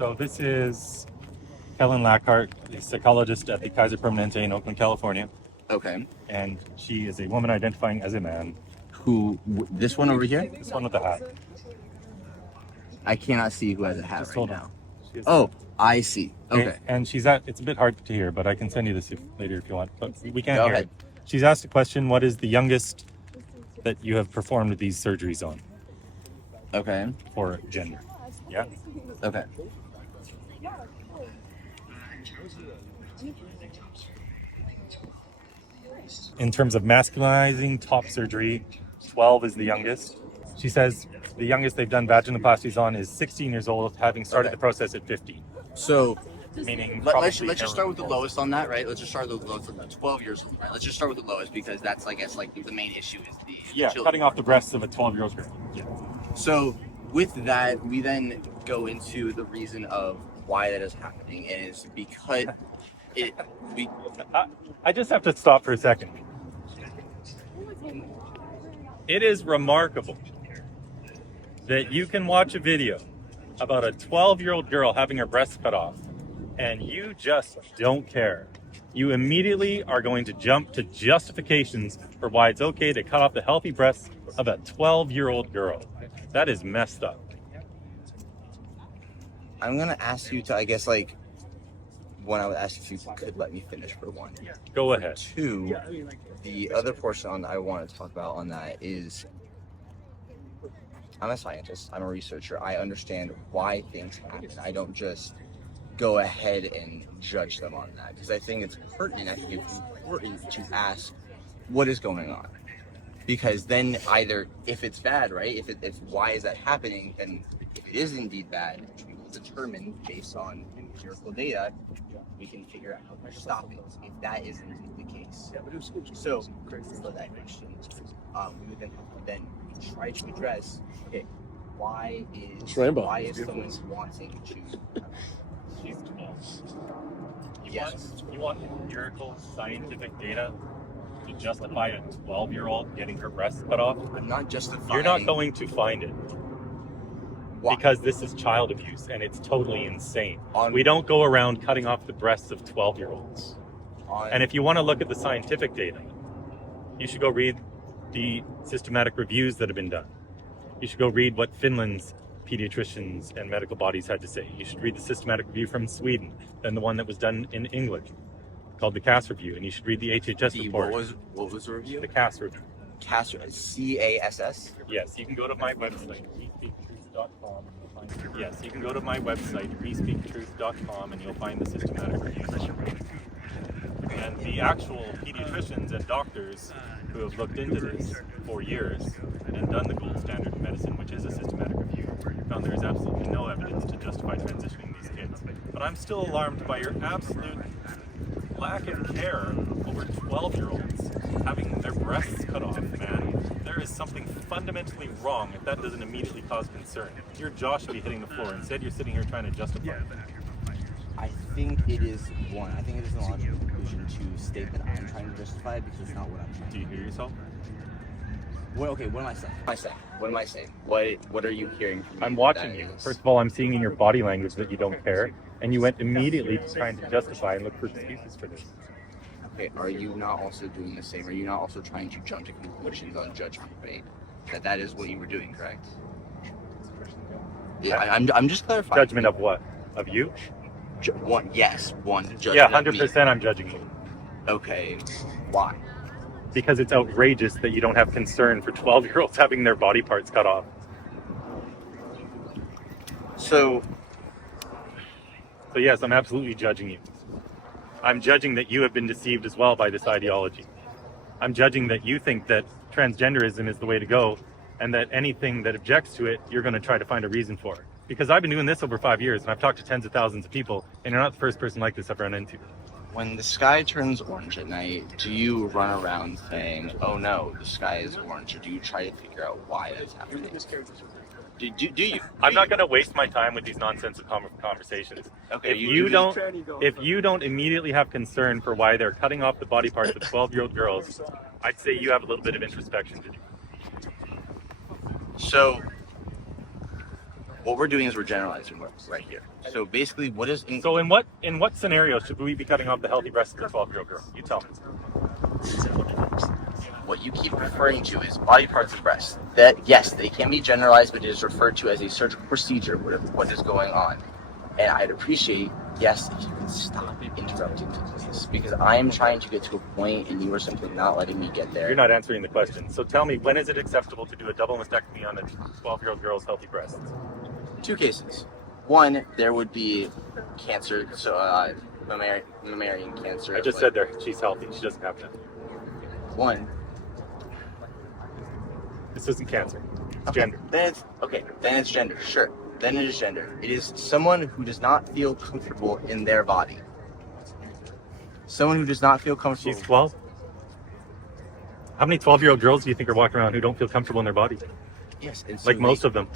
So this is Helen Lackhart, a psychologist at the Kaiser Permanente in Oakland, California. Okay. And she is a woman identifying as a man. This one over here? This one with the hat. I cannot see who has a hat Just right hold now. on. Oh, I see. Okay. And she's it's a bit hard to hear, but I can send you this later if you want. But we can't Go hear ahead. it. She's asked a question, what is the youngest that you have performed these surgeries on Okay. for gender? Yeah? Okay. In terms of masculinizing top surgery, 12 is the youngest. She says the youngest they've done vaginoplasties on is 16 years old, having started the process at 50. So, Meaning let's just start with the lowest on that, right? Let's just start with the lowest. 12 years old, right? Let's just start with the lowest because that's, I guess, like the main issue is the children. Cutting off the breasts of a 12-year-old girl. Yeah. So, with that, we then go into the reason of why that is happening, and it's because I just have to stop for a second. It is remarkable that you can watch a video about a 12-year-old girl having her breasts cut off, and you just don't care. You immediately are going to jump to justifications for why it's okay to cut off the healthy breasts of a 12-year-old girl. That is messed up. I'm gonna ask you to, I guess, like, one, I would ask if you could let me finish for one. Go ahead. Two, the other portion I want to talk about on that is, I'm a scientist, I'm a researcher, I understand why things happen. I don't just go ahead and judge them on that, because I think it's pertinent, I think it's important to ask what is going on. Because then either, if it's bad, right, if why is that happening, then if it is indeed bad, we will determine based on empirical data, we can figure out how to stop it, if that is indeed the case. So, for that question, we would then have to then try to address, okay, why is someone wanting to... You want empirical scientific data to justify a 12-year-old getting her breasts cut off? I'm not justifying... You're not going to find it. Why? Because this is child abuse and it's totally insane. We don't go around cutting off the breasts of 12-year-olds. And if you want to look at the scientific data, you should go read the systematic reviews that have been done. You should go read what Finland's pediatricians and medical bodies had to say. You should read the systematic review from Sweden, then the one that was done in England, called the CAS review, and you should read the HHS report. What was the review? The CAS review. CAS, C-A-S-S? Yes, you can go to my website, respeaktruth.com. Yes, you can go to my website, respeaktruth.com, and you'll find the systematic reviews. And the actual pediatricians and doctors who have looked into this for years and done the gold standard of medicine, which is a systematic review, found there is absolutely no evidence to justify transitioning these kids. But I'm still alarmed by your absolute lack of care over 12-year-olds having their breasts cut off, man. There is something fundamentally wrong if that doesn't immediately cause concern. Your jaw should be hitting the floor. Instead, you're sitting here trying to justify it. I think it is one. I think it is a logical conclusion to state that I'm trying to justify it because it's not what I'm trying to do. Do you hear yourself? What am I saying? What are you hearing from me? I'm watching you. First of all, I'm seeing in your body language that you don't care, and you went immediately to trying to justify and look for excuses for this. Okay, are you not also doing the same? Are you not also trying to jump to conclusions on judgment, right? That is what you were doing, correct? Yeah, I'm just clarifying. Judgment of what? Of you? One judgment. Yeah, 100% I'm judging you. Okay, why? Because it's outrageous that you don't have concern for 12-year-olds having their body parts cut off. So yes, I'm absolutely judging you. I'm judging that you have been deceived as well by this ideology. I'm judging that you think that transgenderism is the way to go, and that anything that objects to it, you're going to try to find a reason for. Because I've been doing this over 5 years, and I've talked to tens of thousands of people, and you're not the first person like this I've run into. When the sky turns orange at night, do you run around saying, oh no, the sky is orange, or do you try to figure out why that's happening? Do you? I'm not going to waste my time with these nonsensical conversations. Okay, if you don't immediately have concern for why they're cutting off the body parts of 12-year-old girls, I'd say you have a little bit of introspection to do. So, what we're doing is we're generalizing right here. So basically, what is So in what scenario should we be cutting off the healthy breast of the 12-year-old girl? You tell me. what you keep referring to is body parts of breast. That yes, they can be generalized, but it is referred to as a surgical procedure. What is going on? And I'd appreciate, yes, if you could stop interrupting this, because I am trying to get to a point, and you are simply not letting me get there. You're not answering the question. So tell me, when is it acceptable to do a double mastectomy on a 12-year-old girl's healthy breasts? Two cases. One, there would be cancer, so mammalian cancer. I just said there, she's healthy. She doesn't have that. One. This isn't cancer. It's Okay. gender. Then it's gender. Sure. Then it is gender. It is someone who does not feel comfortable in their body. Someone who does not feel comfortable. She's 12? How many 12-year-old girls do you think are walking around who don't feel comfortable in their body? Yes. And so Like most of them.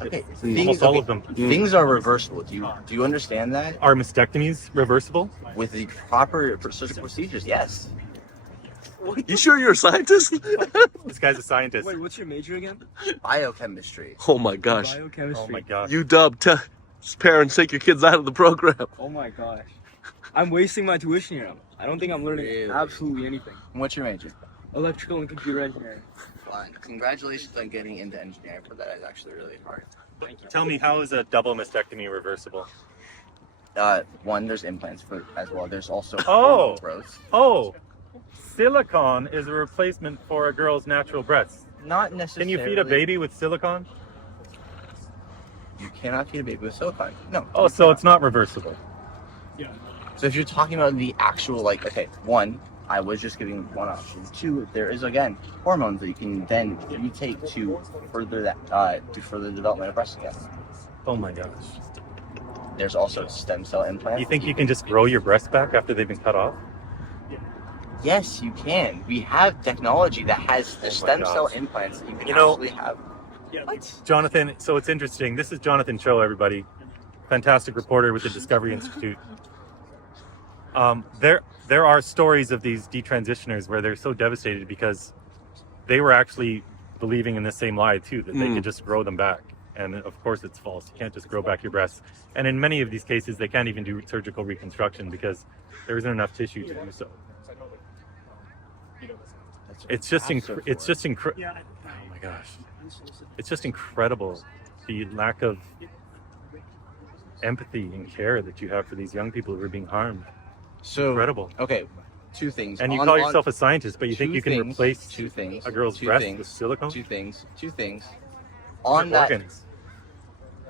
Okay. Almost all of them. Things are reversible. Do you understand that? Are mastectomies reversible? With the proper surgical procedures, yes. You sure you're a scientist? This guy's a scientist. Wait, what's your major again? Biochemistry. Oh my gosh. Biochemistry. Oh my gosh. You parents, take your kids out of the program. Oh my gosh. I'm wasting my tuition here. I don't think I'm learning Really? absolutely anything. What's your major? Electrical and computer engineering. Fine. Congratulations on getting into engineering, but that is actually really hard. Tell me, how is a double mastectomy reversible? One, there's implants as well. There's also Oh. growth. Oh, silicone is a replacement for a girl's natural breasts. Not Can necessarily. you feed a baby with silicone? You cannot feed a baby with silicone. No. Oh, so it's not reversible. So if you're talking about the actual, like, okay, one, I was just giving one option. Two, there is again hormones that you can then retake to further the development of breast again. Oh my gosh. There's also stem cell implants. You think you can just grow your breasts back after they've been cut off? Yes, you can. We have technology that has the my stem cell gosh. implants that you can You know- actually have. Jonathan, so it's interesting. This is Jonathan Choe, everybody. Fantastic reporter with the Discovery Institute. There are stories of these detransitioners where they're so devastated because they were actually believing in the same lie too, that they could just grow them back. And of course it's false. You can't just grow back your breasts. And in many of these cases, they can't even do surgical reconstruction because there isn't enough tissue to do so. It's just oh my gosh. It's just incredible the lack of empathy and care that you have for these young people who are being harmed. So Incredible. Okay, two things. And you call yourself a scientist, but you think you can replace a girl's breast with silicone? Two things. With On that, organs.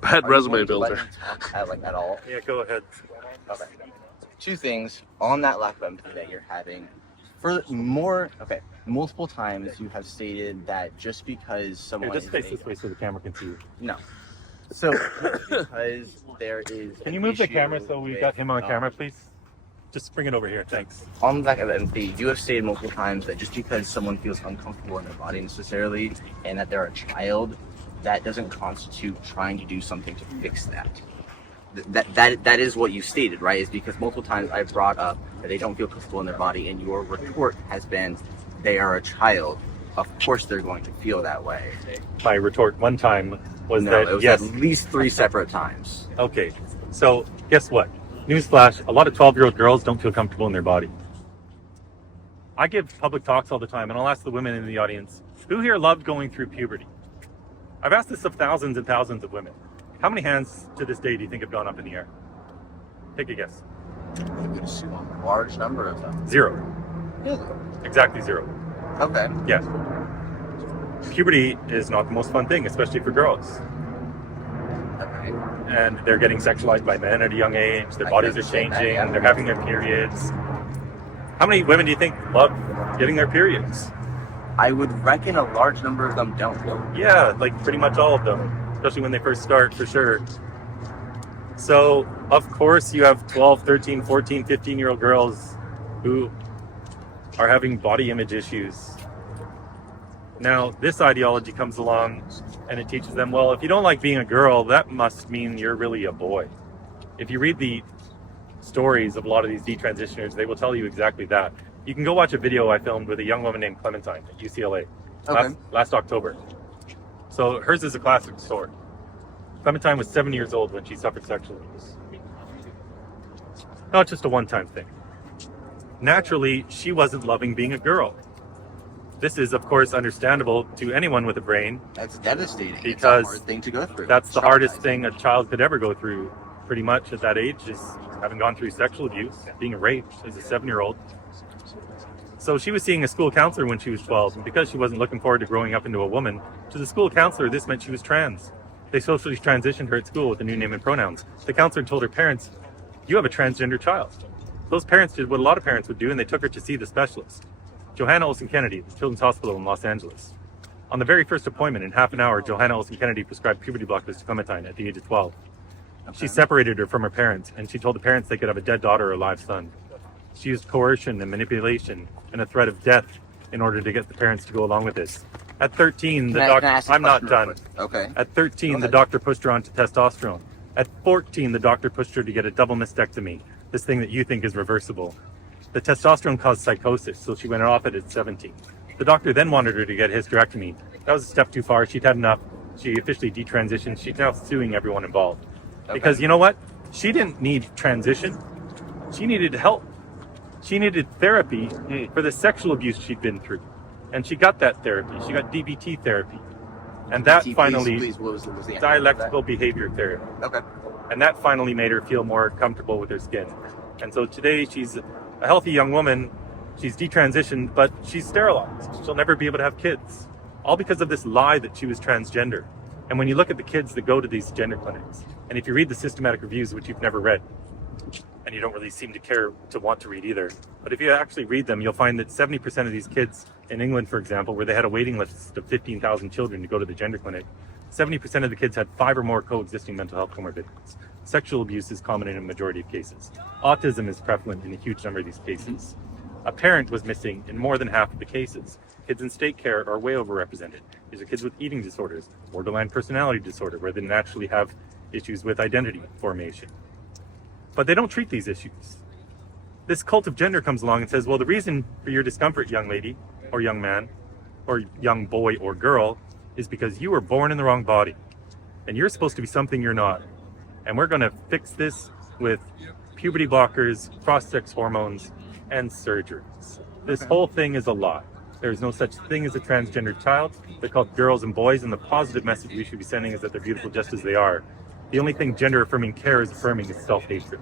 Bad are you resume going to let builder. me talk at all? Yeah, go ahead. Okay. Two things on that lack of empathy that you're having. Furthermore, multiple times you have stated that just because Here, someone just is face this way so the camera can see you. No. So because there is Can you an move the issue camera so we with, got him on camera, please? Just bring it over here, thanks. on the lack of empathy, you have stated multiple times that just because someone feels uncomfortable in their body necessarily and that they're a child, that doesn't constitute trying to do something to fix that. That is what you stated, right? Is because multiple times I've brought up that they don't feel comfortable in their body, and your retort has been, they are a child. Of course they're going to feel that way. My retort one time was No, that, it was yes. at least 3 separate times. Okay, so guess what? Newsflash, a lot of 12-year-old girls don't feel comfortable in their body. I give public talks all the time, and I'll ask the women in the audience, who here loved going through puberty? I've asked this of thousands and thousands of women. How many hands to this day do you think have gone up in the air? Take a guess. I would assume a large number of them. 0. Really? Exactly 0. Okay. Yes. Puberty is not the most fun thing, especially for girls. Okay. And they're getting sexualized by men at a young age. Their I bodies can are understand that, changing. yeah. They're having their periods. How many women do you think love getting their periods? I would reckon a large number of them don't. Yeah, like pretty much all of them, especially when they first start, for sure. So, of course, you have 12, 13, 14, 15-year-old girls who are having body image issues. Now, this ideology comes along and it teaches them, well, if you don't like being a girl, that must mean you're really a boy. If you read the stories of a lot of these detransitioners, they will tell you exactly that. You can go watch a video I filmed with a young woman named Clementine at UCLA Okay. last October. So hers is a classic story. Clementine was 7 years old when she suffered sexual abuse. Not just a one-time thing. Naturally, she wasn't loving being a girl. This is, of course, understandable to anyone with a brain. That's devastating. It's a Because hard thing to go through. That's the hardest Traumatizing. thing a child could ever go through, pretty much at that age, is having gone through sexual abuse, being raped as a 7-year-old. So she was seeing a school counselor when she was 12, and because she wasn't looking forward to growing up into a woman, to the school counselor, this meant she was trans. They socially transitioned her at school with a new name and pronouns. The counselor told her parents, "You have a transgender child." Those parents did what a lot of parents would do, and they took her to see the specialist. Johanna Olsen Kennedy, the Children's Hospital in Los Angeles. On the very first appointment, in half an hour, Johanna Olsen Kennedy prescribed puberty blockers to Clementine at the age of 12. She separated her from her parents, and she told the parents they could have a dead daughter or a live son. She used coercion and manipulation and a threat of death in order to get the parents to go along with this. At 13, the Can I doctor... ask a I'm not question real done. quick? Okay. At 13, Go the ahead. doctor pushed her onto testosterone. At 14, the doctor pushed her to get a double mastectomy, this thing that you think is reversible. The testosterone caused psychosis, so she went off it at 17. The doctor then wanted her to get a hysterectomy. That was a step too far. She'd had enough. She officially detransitioned. She's now suing everyone involved. Because you know what? She didn't need transition. She needed help. She needed therapy for the sexual abuse she'd been through. And she got that therapy. She got DBT therapy. And that finally, Please, what was the answer? dialectical behavior therapy. Okay. And that finally made her feel more comfortable with her skin. And so today she's a healthy young woman. She's detransitioned, but she's sterilized. She'll never be able to have kids. All because of this lie that she was transgender. And when you look at the kids that go to these gender clinics, and if you read the systematic reviews, which you've never read, and you don't really seem to care to want to read either, but if you actually read them, you'll find that 70% of these kids in England, for example, where they had a waiting list of 15,000 children to go to the gender clinic, 70% of the kids had 5 or more coexisting mental health comorbidities. Sexual abuse is common in a majority of cases. Autism is prevalent in a huge number of these cases. A parent was missing in more than half of the cases. Kids in state care are way overrepresented. These are kids with eating disorders, borderline personality disorder, where they naturally have issues with identity formation. But they don't treat these issues. This cult of gender comes along and says, well, the reason for your discomfort, young lady, or young man, or young boy or girl, is because you were born in the wrong body. And you're supposed to be something you're not. And we're going to fix this with puberty blockers, cross-sex hormones, and surgeries. This whole thing is a lie. There is no such thing as a transgender child. They're called girls and boys, and the positive message we should be sending is that they're beautiful just as they are. The only thing gender affirming care is affirming is self-hatred.